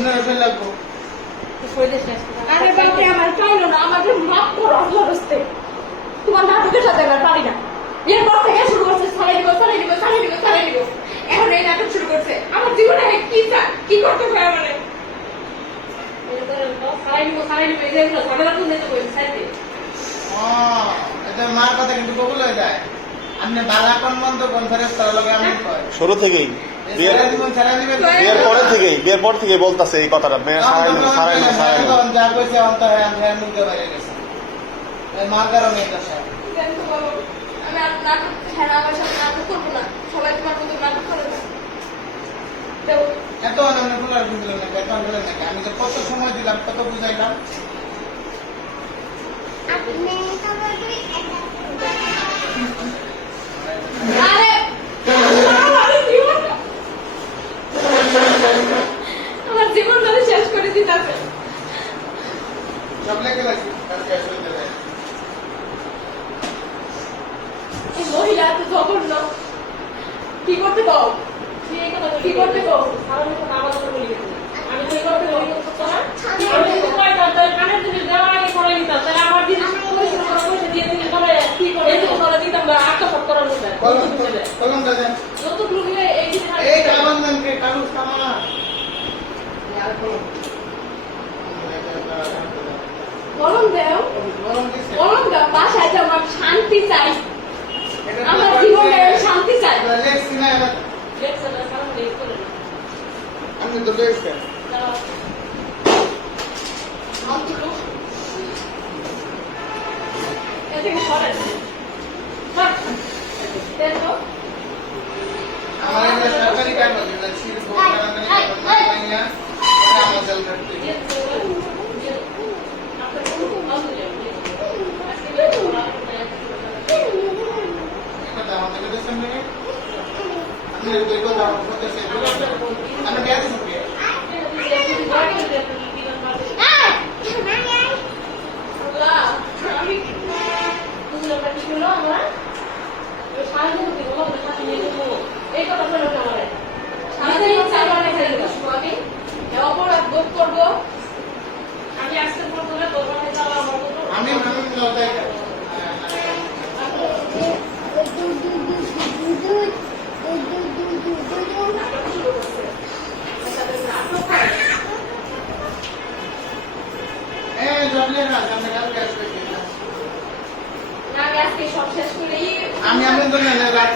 আপনার ফেল লাগবো। আরে বাপরে আমার চাইলো না, আমাকে মাফ করো আল্লাহর রাস্তে। তোমার নাটকের সাথে আমি পারি না। এরপর থেকে শুরু করছে ছাড়াই দিব, ছাড়াই দিব, ছাড়াই দিব, ছাড়াই দিব। এখন এই নাটক শুরু করছে। আমার জীবনে কি চাই, কি করতে হয় মানে? ছাড়াই দিব, ছাড়াই দিব, এই যে ঝামেলা তুলতে তো বলছি ছাড়তে। এটা মার কথা কিন্তু কবুল হয়ে যায়। আপনি বালা কোন মন্দ কোন ফেরেস করা লাগে আমি কয়। শুরু থেকেই বিয়ের পর থেকে বলতাছে এই কথাটা সারাই যা কইছে অন্ত হয় আমি মুখে বাইরে গেছে মার কারণে এটা স্যার আমি আর নাটক হ্যাঁ আমার সাথে নাটক করবো না, সবাই তোমার মতো নাটক করে না। এত অনন্য ফুলার বুঝলেন না, এত অনন্য নাকি আমি যে কত সময় দিলাম কত বুঝাইলাম। আরে আমার জীবনটা শেষ করে দিতে হবে। সব লেগে লাগছে এই মহিলা এত জঘন্য, কি করতে পাও, কি করতে পাও? আমি কি করতে পারি? আমি যদি কয়টা কানের জিনিস দেওয়ার আগে করে নিতাম, তাহলে আমার জিনিস পয়সা দিয়ে দিলে তবে কি করে করে দিতাম বা আত্মসাৎ করার মধ্যে কলম দাদা যত গ্রুপে এই এই কামানকে কালুস কামানা কলম দাও, কলম দাও, বাসায় যাও, আমার শান্তি চাই, আমার জীবনে শান্তি চাই। আমি তো দেখছি আমার একটা সরকারি কাজ আছে না ছিল আমার জেল করতে কথা আমাকে দেখছেন না আপনি দুই কথা বলতেছেন আমি কেন শুনবি অপরাধ বোধ করবো আমি আজকে আমি আজকে সব শেষ করেই আমি আমার জন্য রাত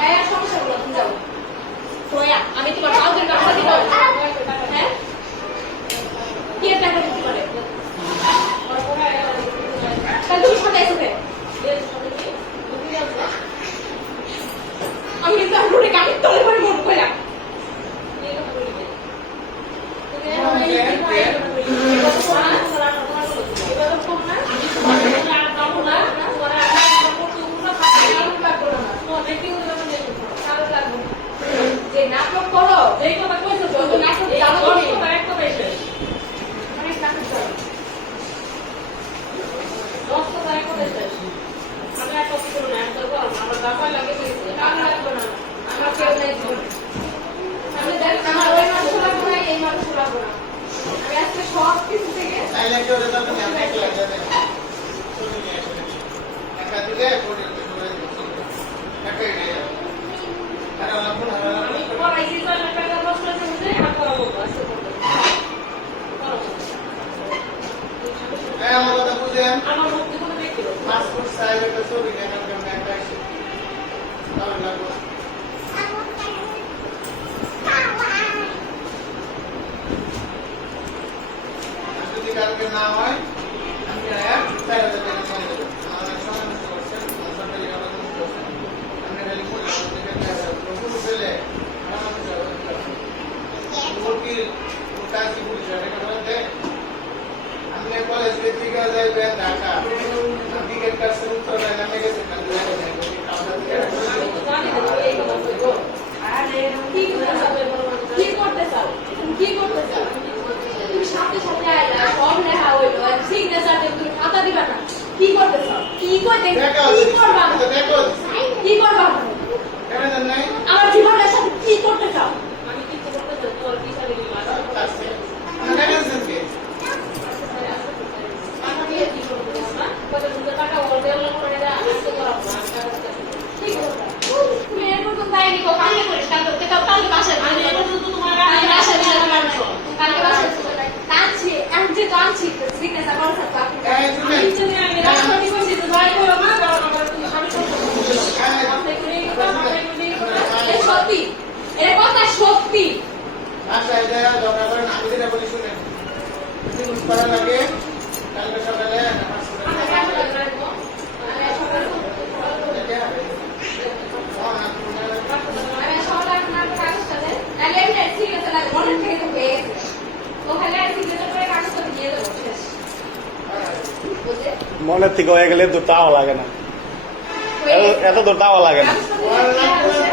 হ্যাঁ সমস্যা গুলো তুমি যাও আমি তোমার কাউদের টাকা দিব হ্যাঁ কি টাকা দিতে পারে তুমি সাথে এসে আমি কিন্তু আপনার গাড়ির তলে করে মন করলাম যে নাটক করো যেই কথা কইছো নাটক সব কিছু থেকে আমার কথা বুঝেন আমার মুক্তি কোনো দেখতে পাসপোর্ট সাইজ একটা ছবি দেখার জন্য একটা আসে যদি কালকে না হয় আমি 4,000 টাকা ফোন দেবো আমার সময় নষ্ট করছেন সরকারি আবেদন করছেন আপনি খালি প্রভু ফেলে কাজী পুলিশ আপনি কলেজ থেকে যাইবেন ঢাকা টিকিট কাটছেন উত্তর নামে গেছেন কি করতে চাও তুমি সাথে সাথে আইলা সব লেখা হইলো সিগনেচার দেব তুমি খাতা দিবা না কি করতে চাও কি করতে কি করবা আমার জীবনের সাথে কি করতে চাও আমি কি করতে চাও তোর কি চাই করা লাগে কালকে সকালে আমি কাজ করে রাখবো আমি সকালে আমি সকালে আপনার কাগজটা দেন তাহলে আমি সিগনেচার লাগে মনে থেকে তো হয়ে গেছে তো খালি আমি সিগনেচার করে কাগজটা দিয়ে দেবো শেষ বুঝে মনের থেকে হয়ে গেলে দূর তাও লাগে না, এত দূর তাও লাগে না। কাগজটা দিয়ে